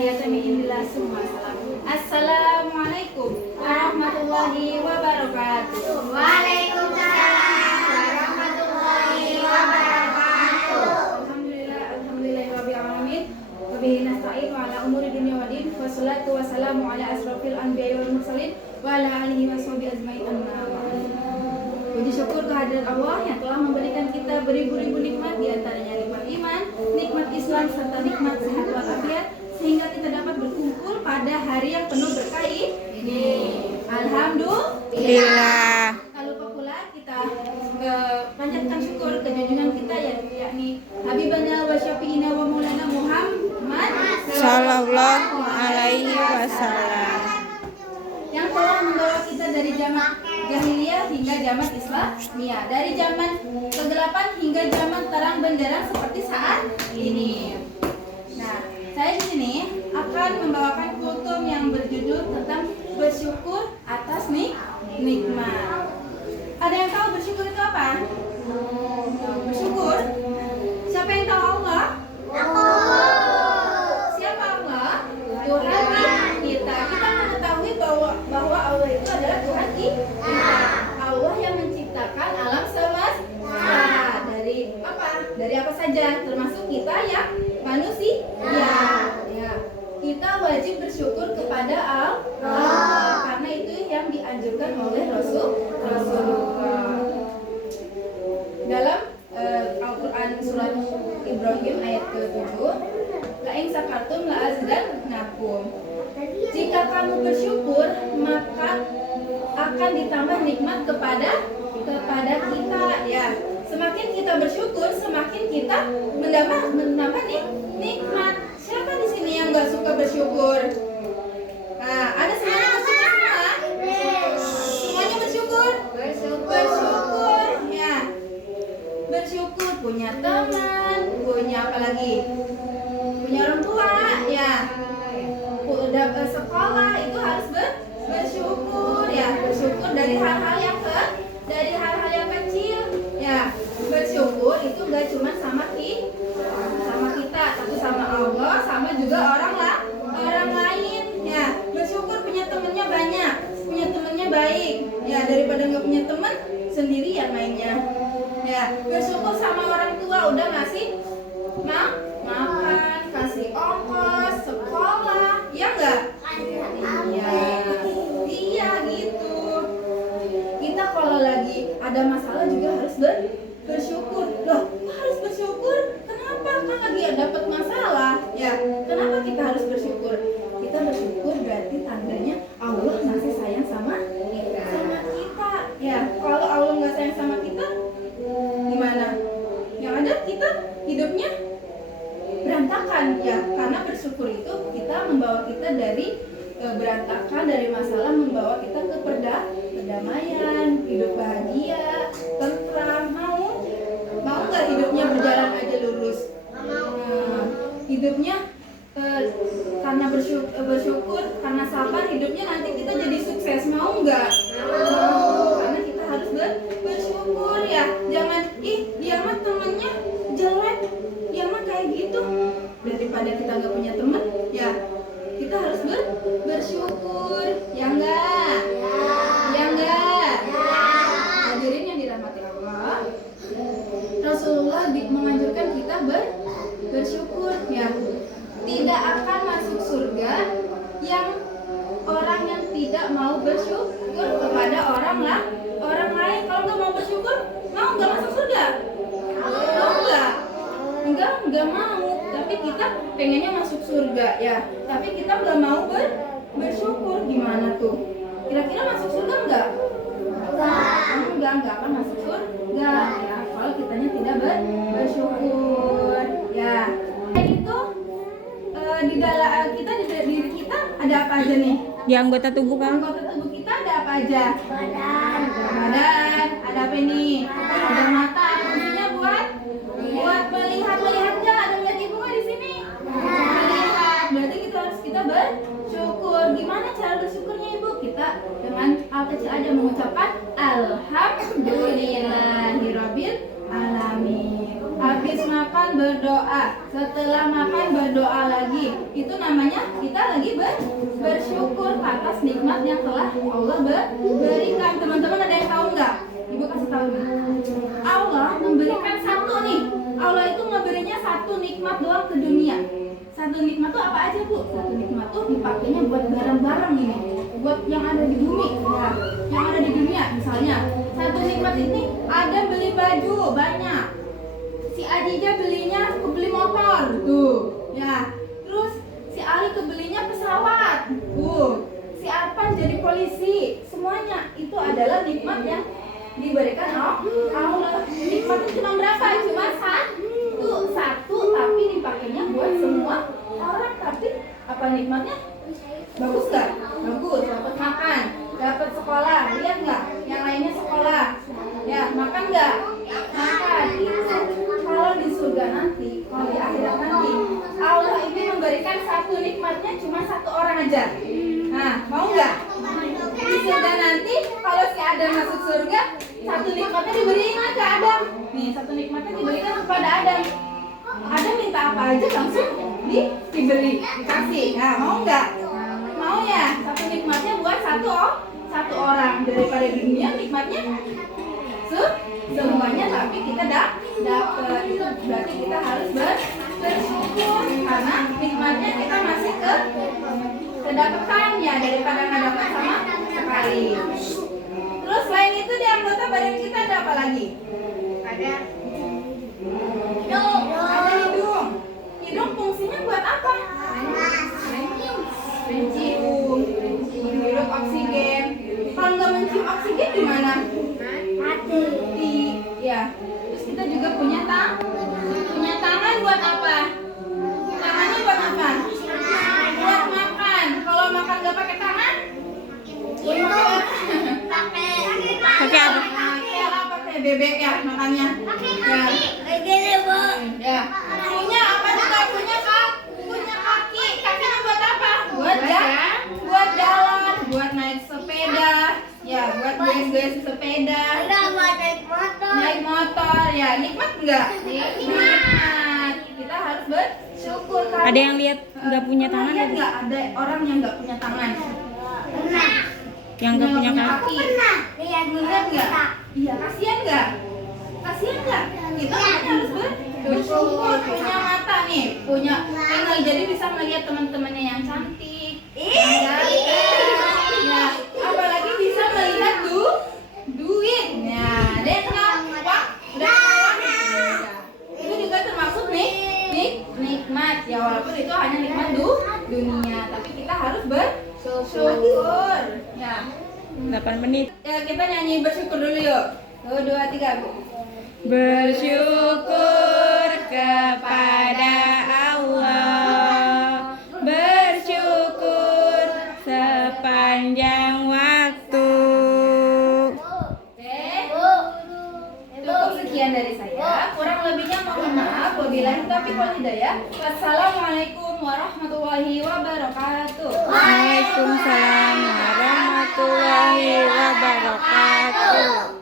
Tahiyatan min indillah summa salam. Assalamualaikum warahmatullahi wabarakatuh. Waalaikumsalam warahmatullahi wabarakatuh. Alhamdulillahirabbil alamin. Wa bihi nasta'in wa ala umuri dunya waddin. Wassalatu wassalamu ala asrofil anbiya'i wal mursalin wa ala alihi washabihi ajmain. Amma ba'd. Puji syukur kehadirat Allah yang telah memberikan kita beribu-ribu nikmat, di antaranya nikmat iman, nikmat Islam, serta nikmat sehat walafiat, sehingga kita dapat berkumpul pada hari yang penuh berkah ini. Alhamdulillah. Tak lupa pula kita panjatkan syukur ke junjungan kita yakni Habibana wa Syafi'ina wa Maulana Muhammad Sallallahu alaihi wasallam, yang telah membawa kita dari zaman jahiliyah hingga zaman Islamiyah, dari zaman kegelapan hingga zaman terang benderang seperti saat ini. Nah, saya di sini akan membawakan kultum yang berjudul tentang bersyukur atas nikmat. Ada yang tahu bersyukur itu apa? Bersyukur? Siapa yang tahu Allah? Siapa Allah? Tuhan kita. Kita mengetahui bahwa Allah itu adalah Tuhan kita. Allah yang menciptakan alam semesta dari apa? Dari apa saja, termasuk kita yang manusia. Ya. Kita wajib bersyukur kepada Allah karena itu yang dianjurkan oleh Rasulullah. Dalam Al-Quran surat Ibrahim ayat ke-7, la in sakartum la azidannakum. Jika kamu bersyukur, maka akan ditambah nikmat kepada kita, ya. Semakin kita bersyukur, semakin kita menambah nikmat. Siapa di sini yang nggak suka bersyukur? Nah, ada semuanya bersyukur semua? Semuanya bersyukur? Bersyukur, ya. Bersyukur punya teman, punya apa lagi? Punya orang tua, ya. Udah ke sekolah itu harus bersyukur, ya. Bersyukur dari hal-hal yang kecil, ya. Bersyukur itu nggak cuma sama kita, tapi sama Allah, sama juga orang lain, ya. Bersyukur punya temennya banyak, punya temennya baik, ya, daripada nggak punya temen sendirian mainnya, ya. Bersyukur sama orang tua udah ngasih makan, kasih ongkos sekolah, ya nggak? Iya gitu. Kita kalau lagi ada masalah juga harus bersyukur. Loh, kok harus bersyukur? Kenapa? Kan lagi dapat masalah, ya. Kenapa kita harus bersyukur? Kita bersyukur berarti tandanya Allah masih sayang sama kita, ya. Kalau Allah nggak sayang sama kita, gimana? Yang ada kita hidupnya berantakan, ya. Karena bersyukur itu kita membawa kita dari berantakan, dari masalah, membawa kita ke perdamaian, hidup bahagia, tentram. Mau nggak hidupnya berjalan aja lurus? Hidupnya karena bersyukur, karena sabar, hidupnya nanti kita jadi sukses. Mau nggak? Karena kita harus bersyukur, ya. Jangan dia mah temennya jelek, dia mah kayak gitu. Daripada kita nggak punya teman, ya. Kita harus bersyukur, ya enggak? Ya enggak? Hadirin yang dirahmati Allah, Rasulullah menganjurkan kita bersyukur, ya. Tidak akan masuk surga orang yang tidak mau bersyukur kepada orang lain. Kalau nggak mau bersyukur, mau nggak masuk surga? Mau nggak? Enggak mau. Tapi kita pengennya masuk surga, ya. Tapi kita nggak mau bersyukur. Gimana tuh? Kira-kira masuk surga enggak? Enggak akan masuk surga, ya. Kalau kitanya tidak bersyukur, ya. Itu di dalam kita, di diri kita ada apa aja nih? di anggota tubuh kamu. Anggota tubuh kita ada apa aja? Badan. Ada apa ini? Ada mata. Fungsinya buat melihat nggak? Ada melihat ibu nggak di sini? Melihat. Berarti kita bersyukur. Gimana cara bersyukurnya ibu? Kita dengan hal kecil aja mengucapkan alhamdulillahirabbil alamin. Habis makan berdoa. Setelah makan berdoa lagi. Itu namanya kita lagi bersyukur atas nikmat yang telah Allah berikan. Teman-teman ada yang tahu nggak? Ibu kasih tahu nih. Allah memberikan satu nih. Allah itu memberinya satu nikmat doang ke dunia. Satu nikmat tuh apa aja, Bu? Satu nikmat tuh dipakainya buat barang-barang ini, buat yang ada di bumi. Nah, yang ada di dunia misalnya. Satu nikmat ini ada beli baju banyak. Si Adija kebeli motor tuh. Ya. Terus si Ali kebelinya pesawat. Si Arpan jadi polisi. Semuanya itu adalah nikmat yang diberikan Allah. Nikmat itu cuma berapa? Cuma satu, tapi dipakainya buat semua orang. Tapi apa nikmatnya? Bagus nggak? Bagus. Dapat makan, dapat sekolah. Lihat nggak? Yang lainnya sekolah. Ya, makan nggak? Makan. Itu kalau di surga nanti, kalau di akhirat nanti, Allah ini memberikan satu nikmatnya cuma satu orang aja. Nah, mau nggak? Di surga nanti, kalau si Adam masuk surga, satu nikmatnya diberikan ke Adam. Nih, satu nikmatnya diberikan kepada Adam. Adam minta apa aja langsung diberi, dikasih. Nah, mau nggak? Mau ya? Satu nikmatnya buat satu orang. Daripada di dunia nikmatnya semuanya, tapi kita dapat. Itu berarti kita harus bersyukur karena nikmatnya kita masih kedapatan ya, daripada nggak dapat sama sekali. Terus selain itu di anggota badan kita ada apa lagi? Ada hidung. Ada hidung. Hidung fungsinya buat apa? Mencium, menghirup oksigen. Kalau nggak mencium oksigen gimana? Mati. Ya. Terus kita juga punya tangan buat apa? Tangannya buat apa? Buat makan. Kalau makan nggak pakai tangan? Pakai apa? Pakai bebek ya makannya. Ya. Punya apa juga? Punya kaki. Kakinya buat apa? Buat jalan, buat naik sepeda. Ya, buat goes-goes sepeda. Naik motor. Ya, nikmat enggak? Nikmat. Kita harus bersyukur. Ada yang lihat nggak punya tangan? Lihat nggak? Ada orang yang nggak punya tangan. Yang nggak punya kaki? Lihat nggak? Iya, kasihan nggak? Kita harus bersyukur punya mata nih, punya tinggal jadi bisa melihat teman-temannya yang cantik, yang ganteng. Ya, apalagi bisa melihat duit. Nah, dan uang, itu juga termasuk nikmat. Ya, walaupun itu hanya nikmat dunia, tapi kita harus bersyukur. Ya. 8 menit. Ya, kita nyanyi bersyukur dulu yuk. 1, 2, 3, Bu. Bersyukur kepada Allah, bersyukur sepanjang waktu. Oke. Cukup sekian dari saya. Kurang lebihnya mohon maaf. Wabillahi taufiq wal hidayah. Wassalamualaikum warahmatullahi wabarakatuh. Waalaikumsalam warahmatullahi wabarakatuh.